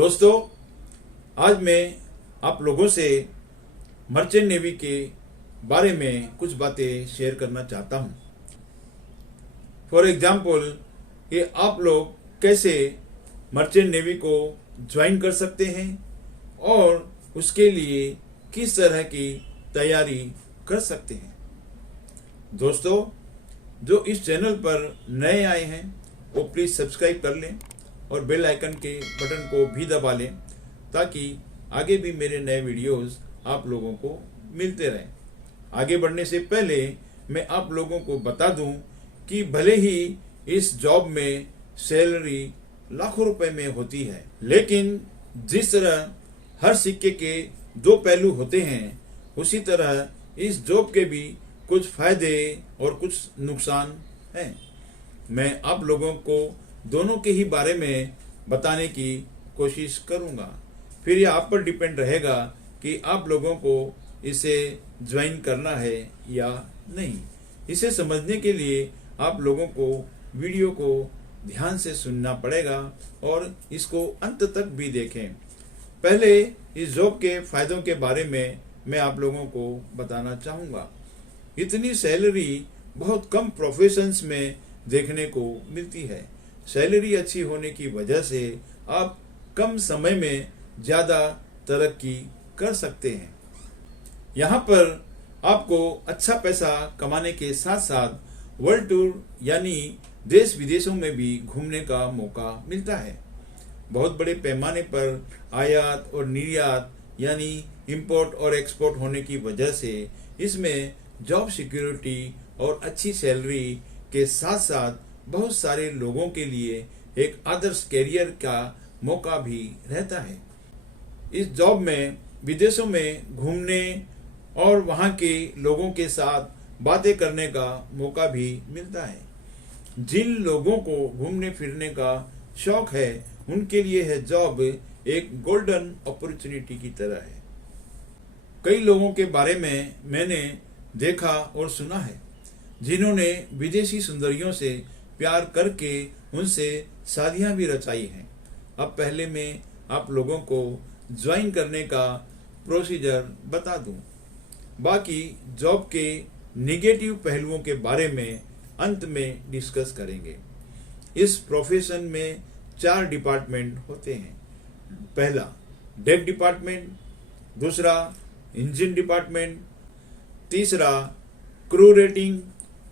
दोस्तों, आज मैं आप लोगों से मर्चेंट नेवी के बारे में कुछ बातें शेयर करना चाहता हूं। फॉर एग्जाम्पल कि आप लोग कैसे मर्चेंट नेवी को ज्वाइन कर सकते हैं और उसके लिए किस तरह की तैयारी कर सकते हैं। दोस्तों, जो इस चैनल पर नए आए हैं वो प्लीज़ सब्सक्राइब कर लें और बेल आइकन के बटन को भी दबा लें ताकि आगे भी मेरे नए वीडियोस आप लोगों को मिलते रहें। आगे बढ़ने से पहले मैं आप लोगों को बता दूं कि भले ही इस जॉब में सैलरी लाखों रुपए में होती है, लेकिन जिस तरह हर सिक्के के दो पहलू होते हैं, उसी तरह इस जॉब के भी कुछ फायदे और कुछ नुकसान हैं। मैं आप लोगों को दोनों के ही बारे में बताने की कोशिश करूंगा। फिर यह आप पर डिपेंड रहेगा कि आप लोगों को इसे ज्वाइन करना है या नहीं। इसे समझने के लिए आप लोगों को वीडियो को ध्यान से सुनना पड़ेगा और इसको अंत तक भी देखें। पहले इस जॉब के फायदों के बारे में मैं आप लोगों को बताना चाहूँगा। इतनी सैलरी बहुत कम प्रोफेशंस में देखने को मिलती है। सैलरी अच्छी होने की वजह से आप कम समय में ज़्यादा तरक्की कर सकते हैं। यहाँ पर आपको अच्छा पैसा कमाने के साथ साथ वर्ल्ड टूर यानी देश विदेशों में भी घूमने का मौका मिलता है। बहुत बड़े पैमाने पर आयात और निर्यात यानी इंपोर्ट और एक्सपोर्ट होने की वजह से इसमें जॉब सिक्योरिटी और अच्छी सैलरी के साथ साथ बहुत सारे लोगों के लिए एक आदर्श कैरियर का मौका भी रहता है। इस जॉब में विदेशों में घूमने और वहाँ के लोगों के साथ बातें करने का मौका भी मिलता है। जिन लोगों को घूमने फिरने का शौक है उनके लिए यह जॉब एक गोल्डन अपॉर्चुनिटी की तरह है। कई लोगों के बारे में मैंने देखा और सुना है जिन्होंने विदेशी सुंदरियों से प्यार करके उनसे शादियां भी रचाई हैं। अब पहले मैं आप लोगों को ज्वाइन करने का प्रोसीजर बता दूं। बाकी जॉब के नेगेटिव पहलुओं के बारे में अंत में डिस्कस करेंगे। इस प्रोफेशन में 4 डिपार्टमेंट होते हैं। पहला डेक डिपार्टमेंट, दूसरा इंजन डिपार्टमेंट, तीसरा क्रू रेटिंग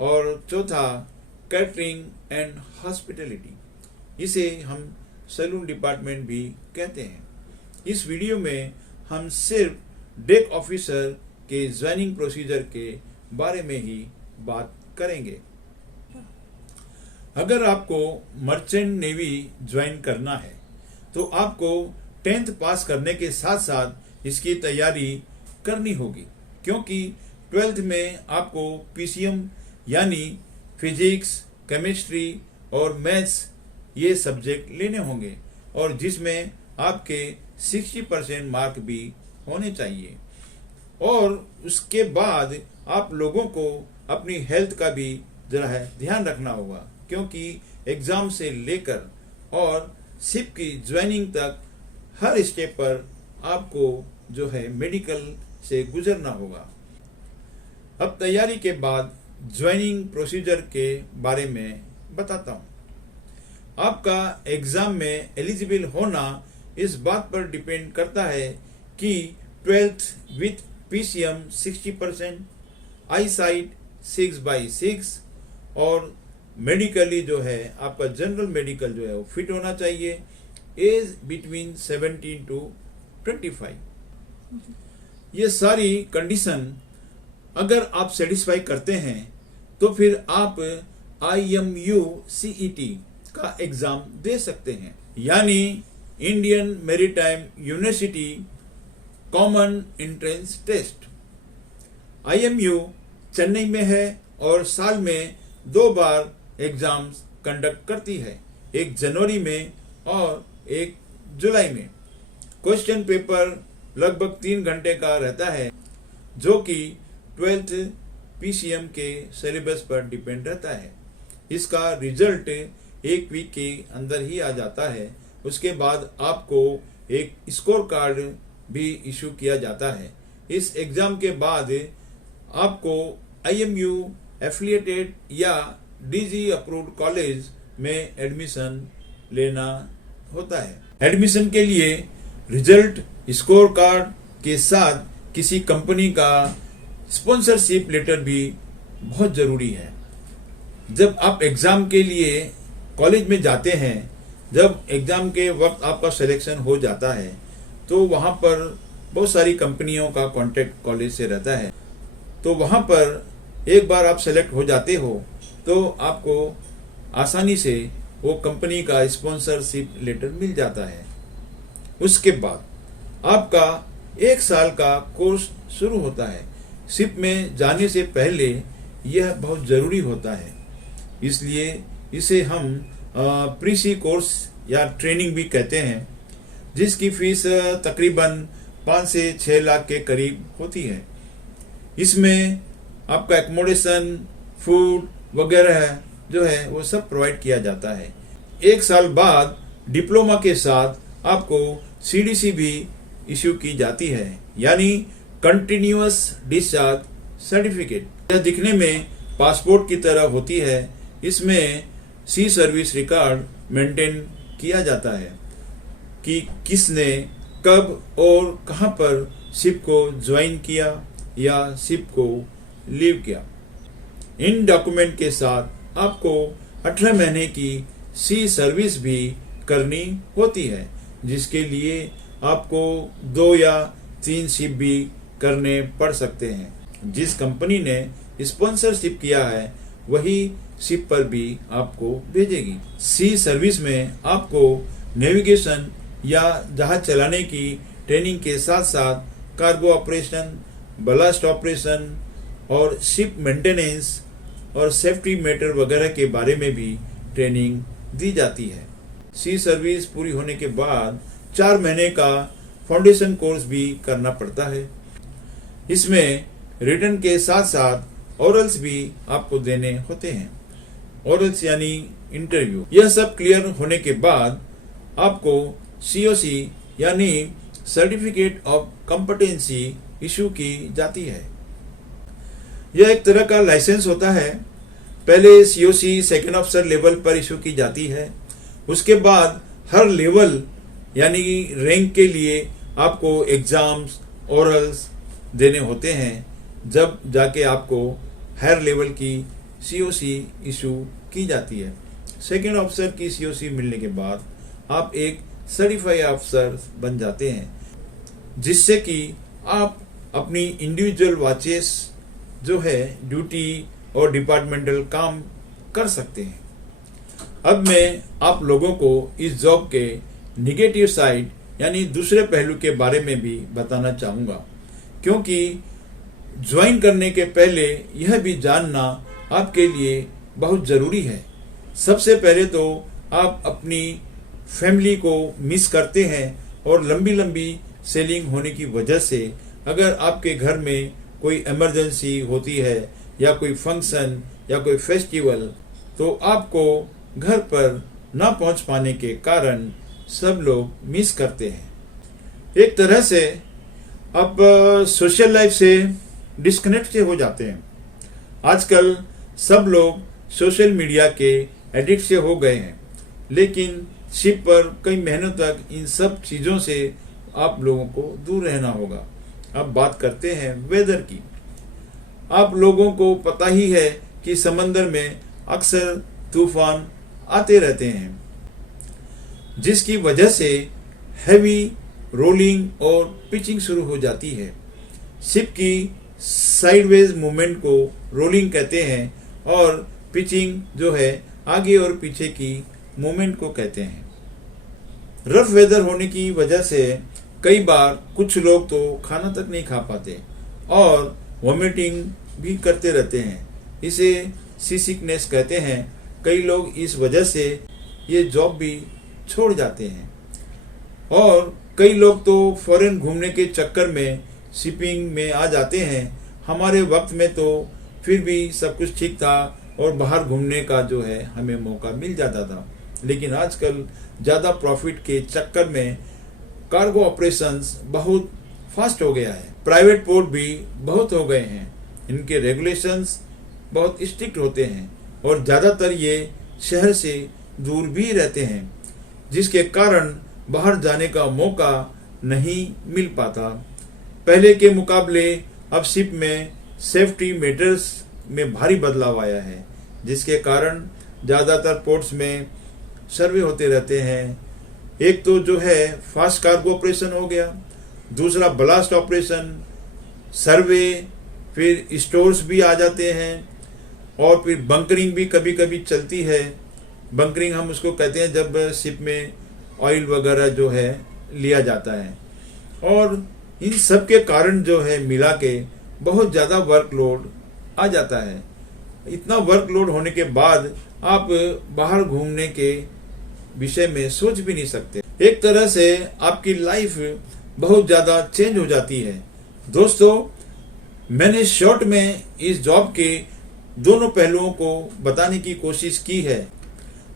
और चौथा कैटरिंग एंड हॉस्पिटैलिटी। इसे हम सैलून डिपार्टमेंट भी कहते हैं। इस वीडियो में हम सिर्फ डेक ऑफिसर के ज्वाइनिंग प्रोसीजर के बारे में ही बात करेंगे। अगर आपको मर्चेंट नेवी ज्वाइन करना है तो आपको 10th पास करने के साथ साथ इसकी तैयारी करनी होगी, क्योंकि 12th में आपको पीसीएम यानी फिजिक्स, केमिस्ट्री और मैथ्स ये सब्जेक्ट लेने होंगे और जिसमें आपके 60% मार्क भी होने चाहिए। और उसके बाद आप लोगों को अपनी हेल्थ का भी जरा है ध्यान रखना होगा, क्योंकि एग्ज़ाम से लेकर और शिप की ज्वाइनिंग तक हर स्टेप पर आपको जो है मेडिकल से गुजरना होगा। अब तैयारी के बाद ज्वाइनिंग प्रोसीजर के बारे में बताता हूँ। आपका एग्ज़ाम में एलिजिबल होना इस बात पर डिपेंड करता है कि 12th with PCM 60%, I site 6/6 और मेडिकली जो है आपका जनरल मेडिकल जो है वो फिट होना चाहिए। Age between 17 to 25। ये सारी कंडीशन अगर आप सेटिस्फाई करते हैं तो फिर आप IMU CET का एग्जाम दे सकते हैं, यानी Indian maritime university common entrance test. IMU Chennai में है और साल में 2 बार एग्जाम्स कंडक्ट करती है, एक जनवरी में और एक जुलाई में। क्वेश्चन पेपर लगभग 3 घंटे का रहता है, जो कि 12th पीसीएम के सिलेबस पर डिपेंड रहता है। इसका रिजल्ट 1 वीक के अंदर ही आ जाता है, उसके बाद आपको एक स्कोर कार्ड भी इशू किया जाता है। इस एग्ज़ाम के बाद आपको IMU एफिलिएटेड या DG अप्रूव्ड कॉलेज में एडमिशन लेना होता है। एडमिशन के लिए रिजल्ट, स्कोर कार्ड के साथ किसी कंपनी का स्पॉन्सरशिप लेटर भी बहुत ज़रूरी है। जब आप एग्ज़ाम के लिए कॉलेज में जाते हैं, जब एग्ज़ाम के वक्त आपका सिलेक्शन हो जाता है, तो वहाँ पर बहुत सारी कंपनियों का कॉन्टैक्ट कॉलेज से रहता है। तो वहाँ पर एक बार आप सेलेक्ट हो जाते हो तो आपको आसानी से वो कंपनी का स्पॉन्सरशिप लेटर मिल जाता है। उसके बाद आपका 1 साल का कोर्स शुरू होता है। शिप में जाने से पहले यह बहुत ज़रूरी होता है, इसलिए इसे हम प्री-सी कोर्स या ट्रेनिंग भी कहते हैं, जिसकी फीस तकरीबन 5 से 6 लाख के करीब होती है। इसमें आपका एकोमोडेशन, फूड वगैरह जो है वो सब प्रोवाइड किया जाता है। 1 साल बाद डिप्लोमा के साथ आपको CDC भी इश्यू की जाती है, यानी कंटिन्यूअस डिस्चार्ज सर्टिफिकेट। यह दिखने में पासपोर्ट की तरह होती है। इसमें सी सर्विस रिकॉर्ड मेंटेन किया जाता है कि किसने कब और कहां पर शिप को ज्वाइन किया या शिप को लीव किया। इन डॉक्यूमेंट के साथ आपको 18 महीने की सी सर्विस भी करनी होती है, जिसके लिए आपको 2 या 3 शिप भी करने पड़ सकते हैं। जिस कंपनी ने स्पॉन्सरशिप किया है वही शिप पर भी आपको भेजेगी। सी सर्विस में आपको नेविगेशन या जहाज चलाने की ट्रेनिंग के साथ साथ कार्गो ऑपरेशन, बलास्ट ऑपरेशन और शिप मेंटेनेंस और सेफ्टी मैटर वगैरह के बारे में भी ट्रेनिंग दी जाती है। सी सर्विस पूरी होने के बाद 4 महीने का फाउंडेशन कोर्स भी करना पड़ता है। इसमें रिटन के साथ साथ ओरल्स भी आपको देने होते हैं। ओरल्स यानी इंटरव्यू। यह सब क्लियर होने के बाद आपको COC यानी सर्टिफिकेट ऑफ कॉम्पिटेंसी इशू की जाती है। यह एक तरह का लाइसेंस होता है। पहले COC सेकंड ऑफिसर लेवल पर इशू की जाती है। उसके बाद हर लेवल यानी रैंक के लिए आपको एग्जाम्स, ओरल्स देने होते हैं, जब जाके आपको हायर लेवल की COC इशू की जाती है। सेकंड ऑफिसर की COC मिलने के बाद आप एक सर्टिफाइड ऑफिसर बन जाते हैं, जिससे कि आप अपनी इंडिविजुअल वॉचेस जो है ड्यूटी और डिपार्टमेंटल काम कर सकते हैं। अब मैं आप लोगों को इस जॉब के निगेटिव साइड यानी दूसरे पहलू के बारे में भी बताना चाहूँगा, क्योंकि ज्वाइन करने के पहले यह भी जानना आपके लिए बहुत ज़रूरी है। सबसे पहले तो आप अपनी फैमिली को मिस करते हैं और लंबी लंबी सेलिंग होने की वजह से अगर आपके घर में कोई इमरजेंसी होती है या कोई फंक्शन या कोई फेस्टिवल, तो आपको घर पर ना पहुंच पाने के कारण सब लोग मिस करते हैं। एक तरह से आप सोशल लाइफ से डिस्कनेक्ट से हो जाते हैं। आजकल सब लोग सोशल मीडिया के एडिक्ट से हो गए हैं, लेकिन शिप पर कई महीनों तक इन सब चीज़ों से आप लोगों को दूर रहना होगा। अब बात करते हैं वेदर की। आप लोगों को पता ही है कि समंदर में अक्सर तूफान आते रहते हैं, जिसकी वजह से हैवी रोलिंग और पिचिंग शुरू हो जाती है। शिप की साइडवेज मूवमेंट को रोलिंग कहते हैं और पिचिंग जो है आगे और पीछे की मूवमेंट को कहते हैं। रफ वेदर होने की वजह से कई बार कुछ लोग तो खाना तक नहीं खा पाते और वॉमिटिंग भी करते रहते हैं। इसे सी सिकनेस कहते हैं। कई लोग इस वजह से ये जॉब भी छोड़ जाते हैं और कई लोग तो फॉरेन घूमने के चक्कर में शिपिंग में आ जाते हैं। हमारे वक्त में तो फिर भी सब कुछ ठीक था और बाहर घूमने का जो है हमें मौका मिल जाता था। लेकिन आजकल ज़्यादा प्रॉफिट के चक्कर में कार्गो ऑपरेशंस बहुत फास्ट हो गया है। प्राइवेट पोर्ट भी बहुत हो गए हैं, इनके रेगुलेशंस बहुत स्ट्रिक्ट होते हैं और ज़्यादातर ये शहर से दूर भी रहते हैं, जिसके कारण बाहर जाने का मौका नहीं मिल पाता। पहले के मुकाबले अब शिप में सेफ्टी मेजर्स में भारी बदलाव आया है, जिसके कारण ज़्यादातर पोर्ट्स में सर्वे होते रहते हैं। एक तो जो है फास्ट कार्गो ऑपरेशन हो गया, दूसरा ब्लास्ट ऑपरेशन, सर्वे, फिर स्टोर्स भी आ जाते हैं और फिर बंकरिंग भी कभी कभी चलती है। बंकरिंग हम उसको कहते हैं जब शिप में ऑयल वगैरह जो है लिया जाता है। और इन सब के कारण जो है मिला के बहुत ज़्यादा वर्कलोड आ जाता है। इतना वर्कलोड होने के बाद आप बाहर घूमने के विषय में सोच भी नहीं सकते। एक तरह से आपकी लाइफ बहुत ज़्यादा चेंज हो जाती है। दोस्तों, मैंने शॉर्ट में इस जॉब के दोनों पहलुओं को बताने की कोशिश की है।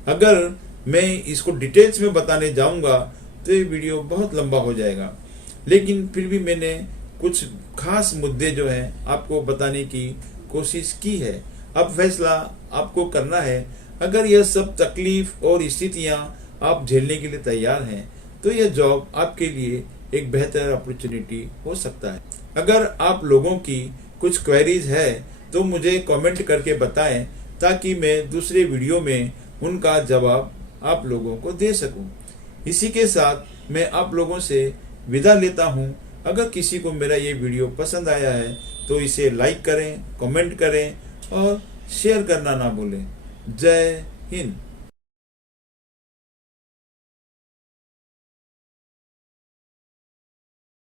अगर मैं इसको डिटेल्स में बताने जाऊंगा तो ये वीडियो बहुत लंबा हो जाएगा, लेकिन फिर भी मैंने कुछ खास मुद्दे जो हैं आपको बताने की कोशिश की है। अब फैसला आपको करना है। अगर यह सब तकलीफ और स्थितियां आप झेलने के लिए तैयार हैं तो यह जॉब आपके लिए एक बेहतर अपॉर्चुनिटी हो सकता है। अगर आप लोगों की कुछ क्वेरीज है तो मुझे कमेंट करके बताएं, ताकि मैं दूसरे वीडियो में उनका जवाब आप लोगों को दे सकूं। इसी के साथ मैं आप लोगों से विदा लेता हूं। अगर किसी को मेरा ये वीडियो पसंद आया है तो इसे लाइक करें, कमेंट करें और शेयर करना ना भूलें। जय हिंद।